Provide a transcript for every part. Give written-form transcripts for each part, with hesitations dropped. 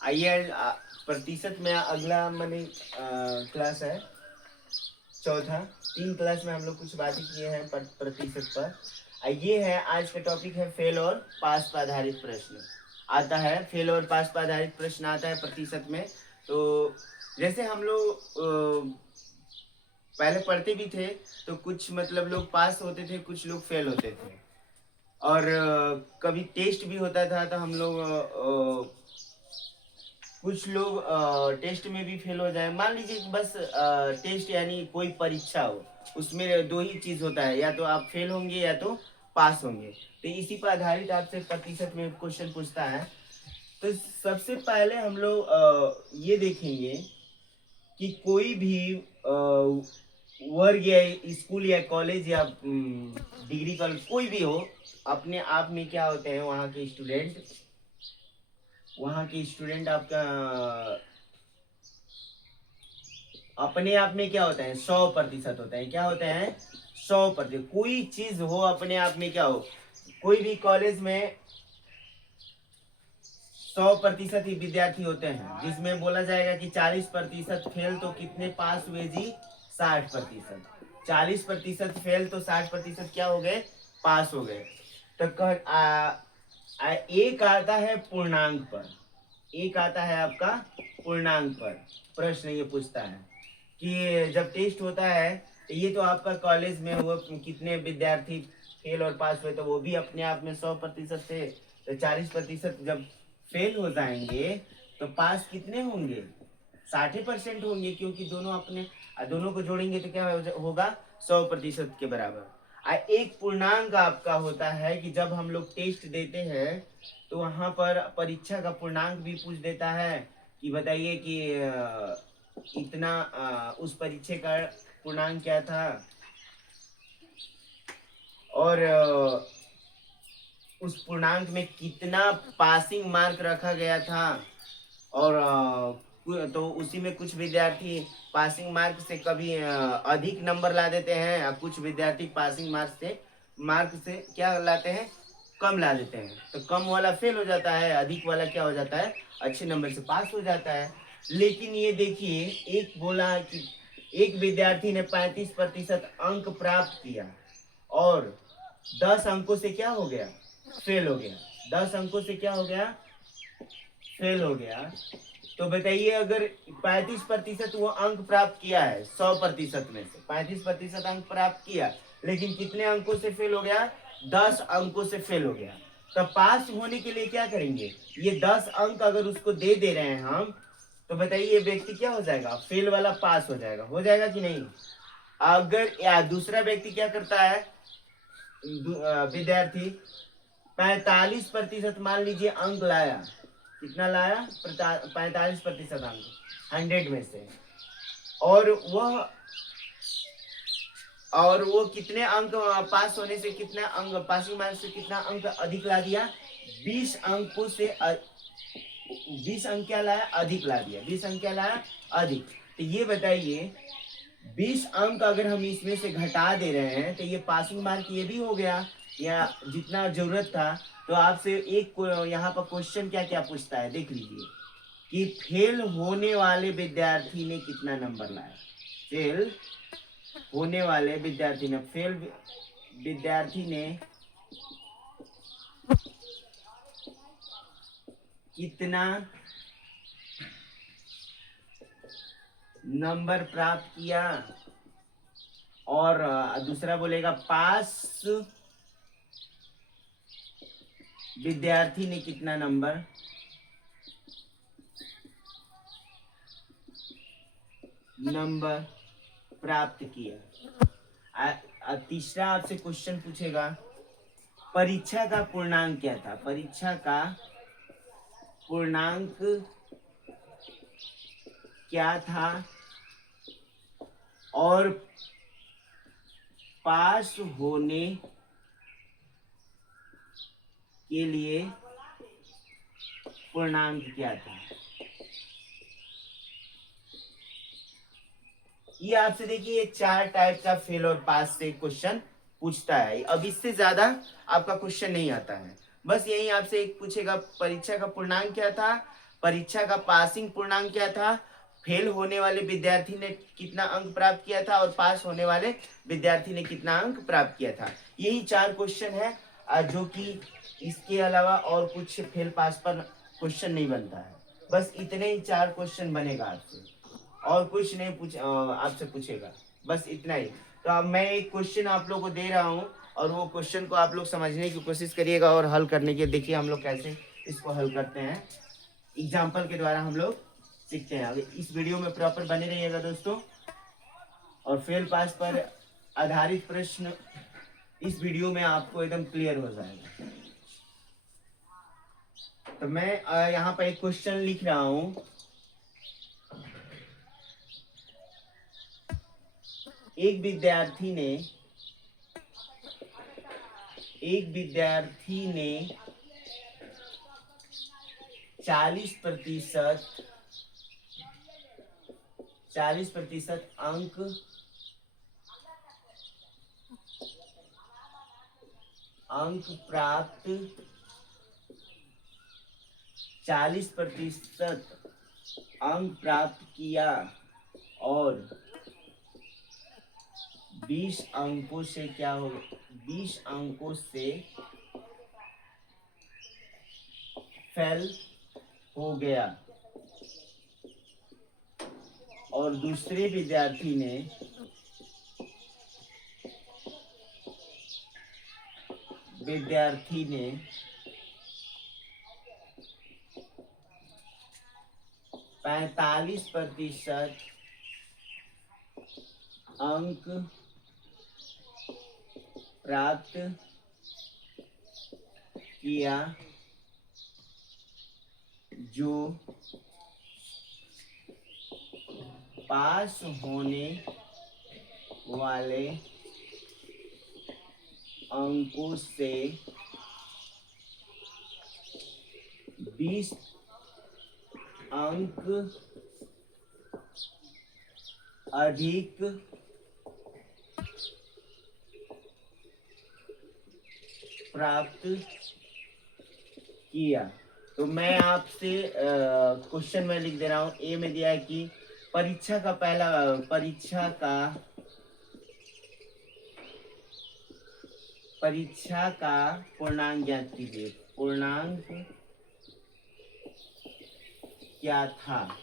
आइए प्रतिशत में अगला मैंने क्लास है चौथा। 3 क्लास में हम लोग कुछ बातें किए हैं प्रतिशत पर। ये है आज का टॉपिक है फेल और पास पर आधारित प्रश्न आता है। फेल और पास पर आधारित प्रश्न आता है प्रतिशत में। तो जैसे हम लोग पहले पढ़ते भी थे तो कुछ मतलब लोग पास होते थे, कुछ लोग फेल होते थे। और कभी टेस्ट भी होता था तो हम लोग कुछ लोग टेस्ट में भी फेल हो जाए। मान लीजिए कि बस टेस्ट यानी कोई परीक्षा हो, उसमें दो ही चीज होता है, या तो आप फेल होंगे या तो पास होंगे। तो इसी पर आधारित आपसे प्रतिशत में क्वेश्चन पूछता है। तो सबसे पहले हम लोग ये देखेंगे कि कोई भी वर्ग या स्कूल या कॉलेज या डिग्री कॉलेज कोई भी हो, अपने आप में क्या होते हैं वहाँ के स्टूडेंट आपका अपने आप में क्या होता है 100% होता है। क्या होता है 100%। कोई चीज हो अपने आप में क्या हो, कोई भी कॉलेज में 100% ही विद्यार्थी होते हैं, जिसमें बोला जाएगा कि 40% फेल तो कितने पास हुए जी 60%। 40% फेल तो 60% क्या हो गए पास हो गए। तो एक आता है पूर्णांक पर, एक आता है आपका पूर्णांक पर। प्रश्न ये पूछता है कि जब टेस्ट होता है तो ये तो आपका कॉलेज में हुआ कितने विद्यार्थी फेल और पास हुए, तो वो भी अपने आप में 100% थे। तो 40% जब फेल हो जाएंगे तो पास कितने होंगे 60% होंगे, क्योंकि दोनों को जोड़ेंगे तो क्या होगा 100% के बराबर। एक पूर्णांक आपका होता है कि जब हम लोग टेस्ट देते हैं तो वहां पर परीक्षा का पूर्णांक भी पूछ देता है कि बताइए कि इतना उस परीक्षा का पूर्णांक क्या था, और उस पूर्णांक में कितना पासिंग मार्क रखा गया था। और तो उसी में कुछ विद्यार्थी पासिंग मार्क से कभी अधिक नंबर ला देते हैं, और कुछ विद्यार्थी पासिंग मार्क से क्या लाते हैं कम ला देते हैं। तो कम वाला फेल हो जाता है, अधिक वाला क्या हो जाता है अच्छे नंबर से पास हो जाता है। लेकिन ये देखिए, एक बोला कि एक विद्यार्थी ने 35% अंक प्राप्त किया और 10 अंकों से क्या हो गया फेल हो गया। 10 अंकों से क्या हो गया फेल हो गया। तो बताइए, अगर 35% वो अंक प्राप्त किया है 100% में से 35% अंक प्राप्त किया, लेकिन कितने अंकों से फेल हो गया 10 अंकों से फेल हो गया। तब पास होने के लिए क्या करेंगे, ये 10 अंक अगर उसको दे दे रहे हैं हम, तो बताइए ये व्यक्ति क्या हो जाएगा फेल वाला पास हो जाएगा कि नहीं। अगर या दूसरा व्यक्ति क्या करता है, विद्यार्थी 45% मान लीजिए अंक लाया, कितना लाया 45% अंक 100 में से, और वो कितने अंक पास होने से कितना अंक पासिंग मार्क से कितना अंक अधिक ला दिया 20 अंक क्या लाया अधिक ला दिया 20 अंक क्या लाया अधिक। तो ये बताइए 20 अंक अगर हम इसमें से घटा दे रहे हैं तो ये पासिंग मार्क ये भी हो गया या जितना जरूरत था। तो आपसे एक यहाँ पर क्वेश्चन क्या क्या पूछता है देख लीजिए कि फेल होने वाले विद्यार्थी ने कितना नंबर लाया। फेल होने वाले विद्यार्थी ने कितना नंबर प्राप्त किया, और दूसरा बोलेगा पास विद्यार्थी ने कितना नंबर प्राप्त किया। तीसरा आपसे क्वेश्चन पूछेगा परीक्षा का पूर्णांक क्या था। परीक्षा का पूर्णांक क्या था और पास होने के लिए पूर्णांक क्या था। ये आपसे देखिए ये 4 टाइप का फेल और पास से क्वेश्चन पूछता है। अब इससे ज्यादा आपका क्वेश्चन नहीं आता है। बस यही आपसे एक पूछेगा परीक्षा का पूर्णांक क्या था, परीक्षा का पासिंग पूर्णांक क्या था, फेल होने वाले विद्यार्थी ने कितना अंक प्राप्त किया था और पास होने वाले विद्यार्थी ने कितना अंक प्राप्त किया था। यही 4 क्वेश्चन है जो कि इसके अलावा और कुछ फेल पास पर क्वेश्चन नहीं बनता है। बस इतने ही 4 क्वेश्चन बनेगा आपसे, और कुछ नहीं आपसे पूछेगा, बस इतना ही। तो अब मैं एक क्वेश्चन आप लोग को दे रहा हूँ और वो क्वेश्चन को आप लोग समझने की कोशिश करिएगा और हल करने की। देखिए हम लोग कैसे इसको हल करते हैं, एग्जाम्पल के द्वारा हम लोग सीखते हैं। अगर इस वीडियो में प्रॉपर बने रहिएगा दोस्तों, और फेल पास पर आधारित प्रश्न इस वीडियो में आपको एकदम क्लियर हो जाएगा। तो मैं यहाँ पर एक क्वेश्चन लिख रहा हूँ। एक विद्यार्थी ने 40% अंक प्राप्त 40% अंक प्राप्त किया और 20 अंकों से क्या हो, 20 अंकों से फेल हो गया, और दूसरे विद्यार्थी ने 45% अंक प्राप्त किया, जो पास होने वाले अंकों से 20 अंक अधिक प्राप्त किया। तो मैं आपसे क्वेश्चन में लिख दे रहा हूँ। ए में दिया है कि परीक्षा का पूर्णांक ज्ञात कीजिए। पूर्णांक क्या था।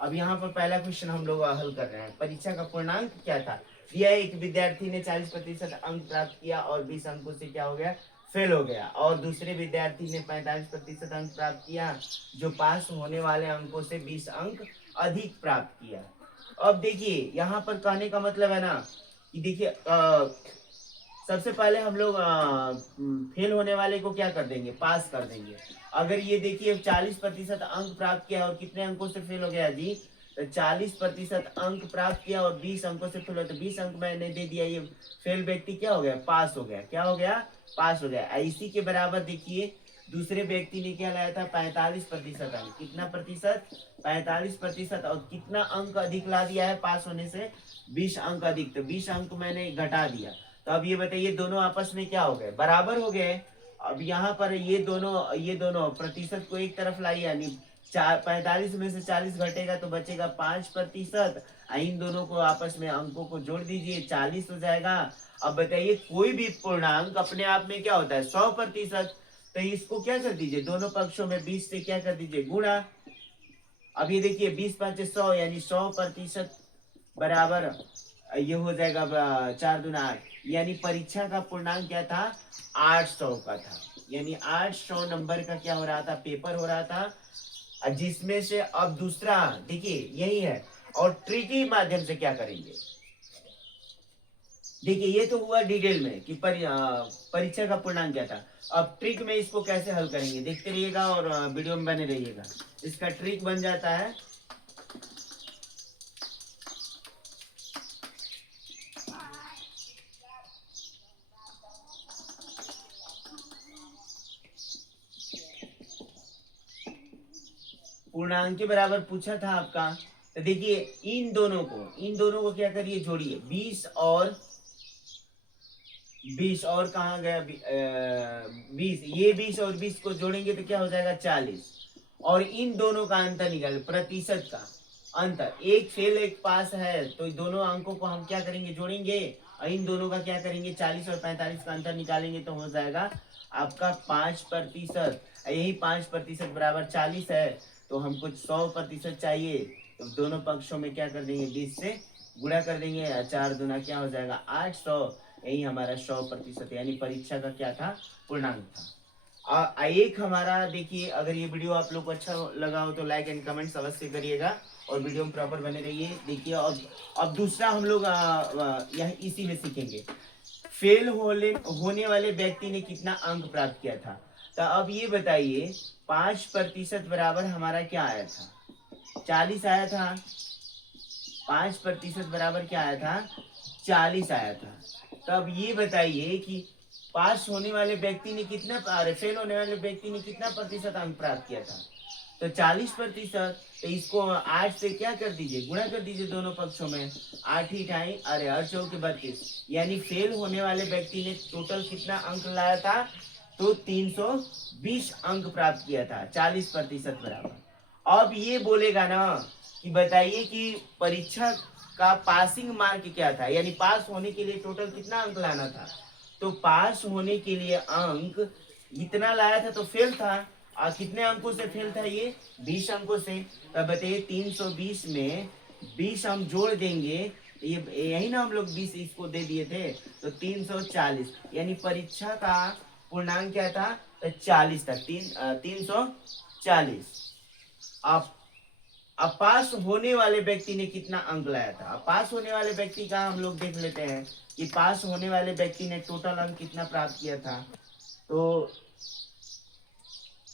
अब यहाँ पर पहला क्वेश्चन हम लोग हल कर रहे हैं। परीक्षा का पूर्णांक क्या था, दिया है एक विद्यार्थी ने 40% अंक प्राप्त किया और 20 अंकों से क्या हो गया, फेल हो गया, और दूसरे विद्यार्थी ने 45% अंक प्राप्त किया, जो पास होने वाले अंकों से 20 अंक अधिक प्राप्त किया। अब देखिए यहाँ पर कहने का मतलब है ना कि देखिए सबसे पहले हम लोग फेल होने वाले को क्या कर देंगे, पास कर देंगे। अगर ये देखिए 40% अंक प्राप्त किया और कितने अंकों से फेल हो गया जी, तो 40% अंक प्राप्त किया और 20 अंकों से फेल हो, तो 20 अंक मैंने दे दिया, ये फेल व्यक्ति क्या हो गया, पास हो गया। क्या हो गया, पास हो गया। इसी के बराबर देखिए दूसरे व्यक्ति ने क्या लाया था, 45% अंक। कितना प्रतिशत, 45%, और कितना अंक अधिक ला दिया है पास होने से, 20 अंक अधिक। तो 20 अंक मैंने घटा दिया। तो अब ये बताइए दोनों आपस में क्या हो गए, बराबर हो गए। अब यहाँ पर ये दोनों प्रतिशत को एक तरफ लाइए, यानी 45 में से 40 घटेगा तो बचेगा 5%। इन दोनों को आपस में अंकों को जोड़ दीजिए, 40 हो जाएगा। अब बताइए कोई भी पूर्णांक अपने आप में क्या होता है, 100%। तो इसको क्या कर दीजिए, दोनों पक्षों में 20 से क्या कर दीजिए, गुणा। अब ये देखिए 20 5 100, यानी 100% बराबर ये हो जाएगा 4 दूना 8, यानी परीक्षा का पूर्णांक क्या था, 800 का था। यानी 800 नंबर का क्या हो रहा था, पेपर हो रहा था। जिसमें से अब दूसरा देखिए यही है, और ट्रिक के माध्यम से क्या करेंगे, देखिए ये तो हुआ डिटेल में कि परीक्षा का पूर्णांक क्या था। अब ट्रिक में इसको कैसे हल करेंगे देखते रहिएगा और वीडियो में बने रहिएगा। इसका ट्रिक बन जाता है, पूर्णांक के बराबर पूछा था आपका। तो देखिए इन दोनों को क्या करिए, जोड़िए। 20 और कहाँ गया, 20, ये 20 और 20 को जोड़ेंगे तो क्या हो जाएगा, 40। और इन दोनों का अंतर निकाल, प्रतिशत का अंतर, एक फेल एक पास है, तो दोनों अंकों को हम क्या करेंगे, जोड़ेंगे, और इन दोनों का क्या करेंगे, 40 और 45 का अंतर निकालेंगे तो हो जाएगा आपका 5%। यही 5% बराबर 40 है, तो हमको 100% चाहिए, तो दोनों पक्षों में क्या कर देंगे, 20 से गुणा कर देंगे, 4 दूना क्या हो जाएगा 800, यही हमारा 100%, यानी परीक्षा का क्या था, पूर्णांक था। एक हमारा देखिए, अगर ये वीडियो आप लोग को अच्छा लगा हो तो लाइक एंड कमेंट्स अवश्य करिएगा, और वीडियो में प्रॉपर बने रहिए। देखिए अब दूसरा हम लोग यह इसी में सीखेंगे, फेल होने वाले व्यक्ति ने कितना अंक प्राप्त किया था। तो अब ये बताइए, 5% बराबर हमारा क्या आया था, 40 आया था। 5% बराबर क्या आया था, 40 आया था। तो अब ये बताइए कि पास होने वाले व्यक्ति ने कितना, अरे फेल होने वाले व्यक्ति ने कितना प्रतिशत अंक प्राप्त किया था, तो 40%। तो इसको 8 से क्या कर दीजिए, गुणा कर दीजिए दोनों पक्षों में, 8 ही ढाई, अरे 8 चौके 32, यानी फेल होने वाले व्यक्ति ने टोटल कितना अंक लाया था, तो 320 अंक प्राप्त किया था, 40% बराबर। अब ये बोलेगा ना कि बताइए कि परीक्षा का पासिंग मार्क क्या था, यानी पास होने के लिए टोटल कितना अंक लाना था, तो पास होने के लिए अंक इतना लाया था, तो फेल था, और कितने अंकों से फेल था ये, 20 अंकों से। तब बताइए 320 में 20 हम जोड़ देंगे, ये यही ना हम लोग 20 इसको दे दिए थे, तो 340, यानी परीक्षा का पूर्णांक क्या था, तो 40 था, 340। अब पास होने वाले व्यक्ति ने कितना अंक लाया था, पास होने वाले व्यक्ति का हम लोग देख लेते हैं कि पास होने वाले व्यक्ति ने टोटल अंक कितना प्राप्त किया था। तो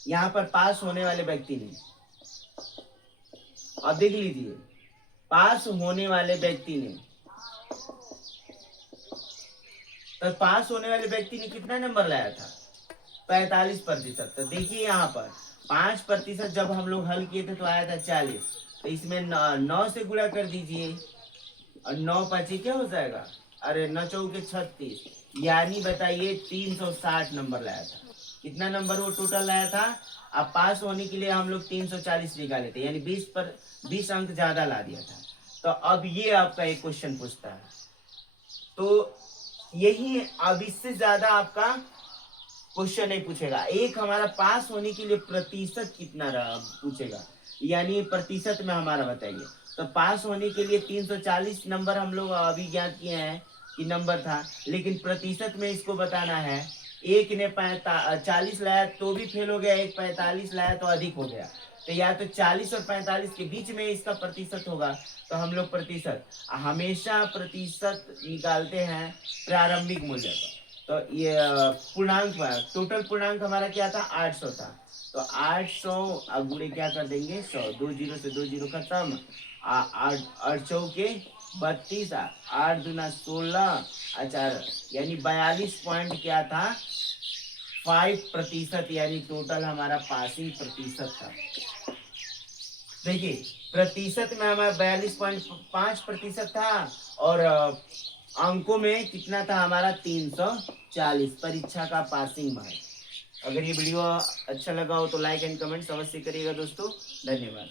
यहाँ पर पास होने वाले व्यक्ति ने, अब देख लीजिए, पास होने वाले व्यक्ति ने, तो पास होने वाले व्यक्ति ने कितना नंबर लाया था, 45%। तो देखिए यहाँ पर 5% जब हम लोग हल किए थे तो आया था 40, तो इसमें 9 से गुणा कर दीजिए, और 9 पचे क्या हो जाएगा, अरे 9 चौके 36, यानी बताइए 360 नंबर लाया था। कितना नंबर वो टोटल लाया था, अब पास होने के लिए हम लोग 340 निकाले थे, यानी 20 अंक ज्यादा ला दिया था। तो अब ये आपका एक क्वेश्चन पूछता है, तो यही, अब इससे ज्यादा आपका क्वेश्चन नहीं पूछेगा। एक हमारा पास होने के लिए प्रतिशत कितना रहा पूछेगा, यानी प्रतिशत में हमारा बताइए। तो पास होने के लिए 340 नंबर हम लोग अभी ज्ञात किए हैं कि नंबर था, लेकिन प्रतिशत में इसको बताना है। एक ने 40 लाया तो भी फेल हो गया, एक 45 लाया तो अधिक हो गया, तो या तो 40 और 45 के बीच में इसका प्रतिशत होगा। तो हम लोग प्रतिशत, हमेशा प्रतिशत निकालते हैं प्रारंभिक मूल्य का। तो ये पूर्णांक, टोटल पूर्णांक हमारा क्या था, 800 था, तो 800 गुणे क्या कर देंगे 100, 2 जीरो से 2 जीरो खत्म, 8 चौके 32, 8 दूना 16, अच्छा, यानी 42 पॉइंट क्या था, 5%, यानी टोटल हमारा पासिंग प्रतिशत था। देखिए प्रतिशत में हमारा 42.5% था, और अंकों में कितना था हमारा 340, परीक्षा का पासिंग मार्क। अगर ये वीडियो अच्छा लगा हो तो लाइक एंड कमेंट्स अवश्य करिएगा दोस्तों, धन्यवाद।